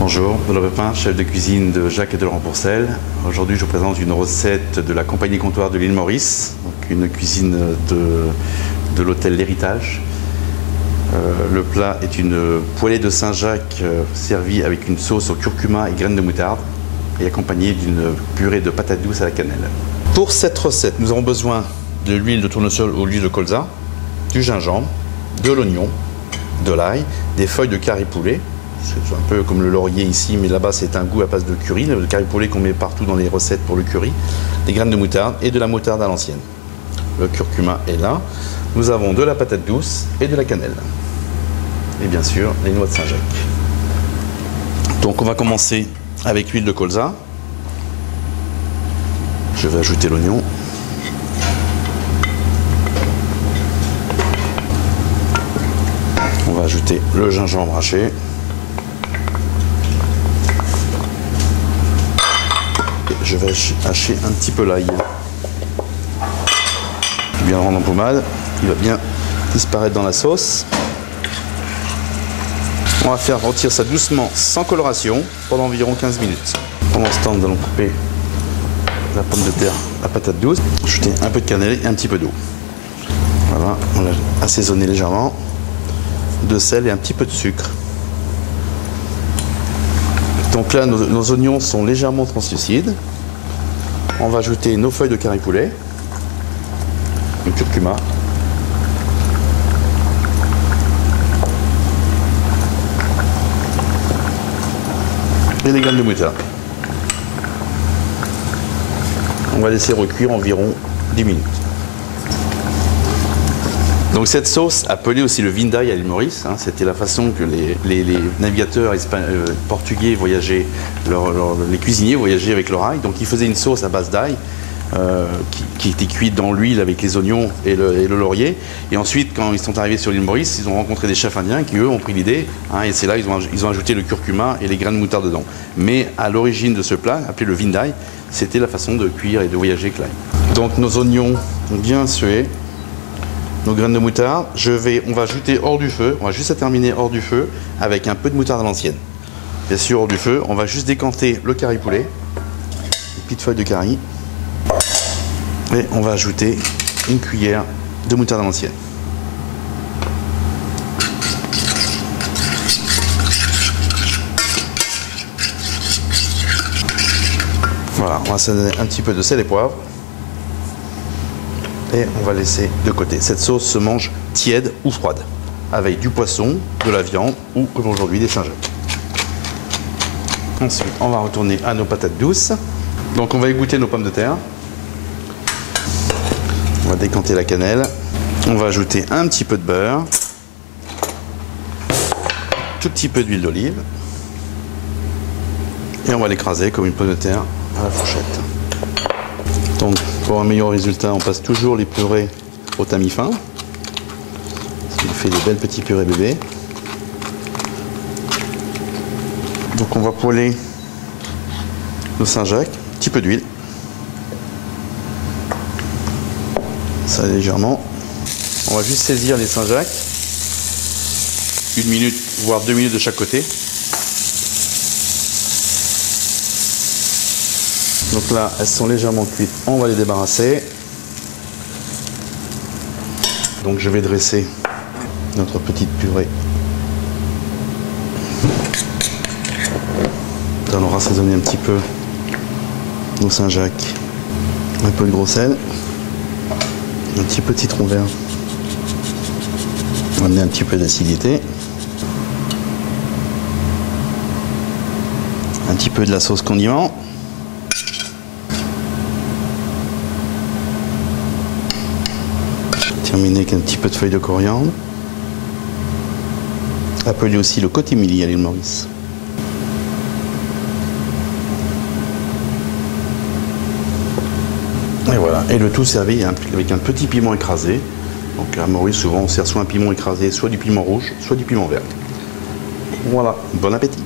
Bonjour, Benoît Pépin, chef de cuisine de Jacques et de Laurent Pourcel. Aujourd'hui, je vous présente une recette de la compagnie comptoir de l'île Maurice, donc une cuisine de l'hôtel L'Héritage. Le plat est une poêlée de Saint-Jacques servie avec une sauce au curcuma et graines de moutarde et accompagnée d'une purée de patates douces à la cannelle. Pour cette recette, nous aurons besoin de l'huile de tournesol ou l'huile de colza, du gingembre, de l'oignon, de l'ail, des feuilles de curry poulet. C'est un peu comme le laurier ici, mais là-bas c'est un goût à base de curry, le curry poulet qu'on met partout dans les recettes pour le curry, des graines de moutarde et de la moutarde à l'ancienne. Le curcuma est là. Nous avons de la patate douce et de la cannelle. Et bien sûr, les noix de Saint-Jacques. Donc on va commencer avec l'huile de colza. Je vais ajouter l'oignon. On va ajouter le gingembre haché. Je vais hacher un petit peu l'ail. Bien le rendre en pommade. Il va bien disparaître dans la sauce. On va faire rôtir ça doucement, sans coloration, pendant environ 15 minutes. Pendant ce temps, nous allons couper la pomme de terre, la patate douce, ajouter un peu de cannelle et un petit peu d'eau. Voilà, on l'a assaisonné légèrement, de sel et un petit peu de sucre. Donc là, nos oignons sont légèrement translucides. On va ajouter nos feuilles de curry poulet, le curcuma, et les graines de moutarde. On va laisser recuire environ 10 minutes. Donc cette sauce, appelée aussi le vindaille à l'île Maurice, c'était la façon que les navigateurs portugais voyageaient, les cuisiniers voyageaient avec leur ail. Donc ils faisaient une sauce à base d'ail qui était cuite dans l'huile avec les oignons et le laurier. Et ensuite, quand ils sont arrivés sur l'île Maurice, ils ont rencontré des chefs indiens qui, eux, ont pris l'idée. Et c'est là ils ont ajouté le curcuma et les graines de moutarde dedans. Mais à l'origine de ce plat, appelé le vindaille, c'était la façon de cuire et de voyager avec l'ail. Donc nos oignons bien sués. Nos graines de moutarde, on va ajouter hors du feu, on va juste terminer hors du feu avec un peu de moutarde à l'ancienne. Bien sûr, hors du feu, on va juste décanter le curry poulet, une petite feuille de curry, et on va ajouter une cuillère de moutarde à l'ancienne. Voilà, on va assaisonner un petit peu de sel et poivre. Et on va laisser de côté. Cette sauce se mange tiède ou froide, avec du poisson, de la viande ou, comme aujourd'hui, des Saint-Jacques. Ensuite, on va retourner à nos patates douces. Donc, on va égoutter nos pommes de terre. On va décanter la cannelle. On va ajouter un petit peu de beurre. Tout petit peu d'huile d'olive. Et on va l'écraser comme une pomme de terre à la fourchette. Donc, pour un meilleur résultat, on passe toujours les purées au tamis fin. Ça nous fait des belles petites purées bébés. Donc, on va poêler nos Saint-Jacques, un petit peu d'huile. Ça légèrement. On va juste saisir les Saint-Jacques. 1 minute, voire 2 minutes de chaque côté. Donc là, elles sont légèrement cuites, on va les débarrasser. Donc je vais dresser notre petite purée. Nous allons rassaisonner un petit peu nos Saint-Jacques. Un peu de gros sel. Un petit peu de citron vert. On va amener un petit peu d'acidité. Un petit peu de la sauce condiment. Terminer avec un petit peu de feuilles de coriandre, appelé aussi le cotimilli à l'île Maurice. Et voilà, et le tout servi avec un petit piment écrasé. Donc à Maurice, souvent on sert soit un piment écrasé, soit du piment rouge, soit du piment vert. Voilà, bon appétit!